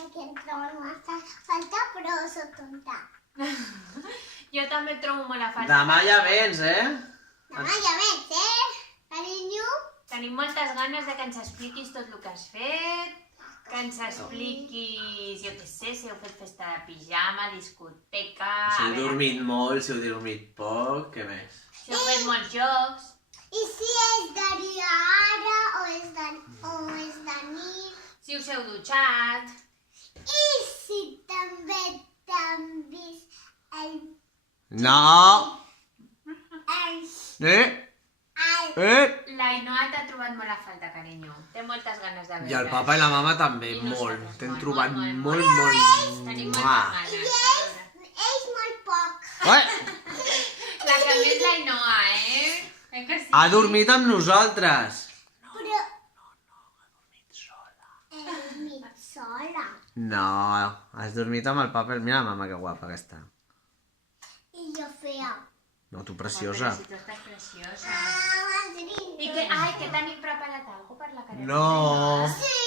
perquè em trobo massa falta, però soc tonta. Jo també et trobo molt a falta. Demà ja vens, Demà ja veig, carinyo? Tenim moltes ganes de que ens expliquis tot el que has fet, que ens expliquis, jo què sé, si heu fet festa de pijama, discoteca... Si heu dormit molt, si heu dormit poc, què més? Si heu fet molts jocs... I si és de dia ara o és de nit? Si us heu dutxat... I si també t'han vist el... No! el... L'Ainoa t'ha trobat molt a falta, carinyo. Té moltes ganes de veure. I el papa i la mama també, I molt. nosaltres, T'hem molt, trobat molt, molt, molt. molt... Tenim Mua. moltes ganes de veure. És molt poc. Ué! La que més l'Ainoa, Eh que sí? Ha dormit amb nosaltres. Però... He dormit sola. No, has dormit amb el papa i mira la mama, que guapa que està. I jo feia... No, tu Oh, preciosa. però si tu estàs preciosa. Madrid. I que, ai, que tenim preparat alguna cosa per la Carolina? No. Sí,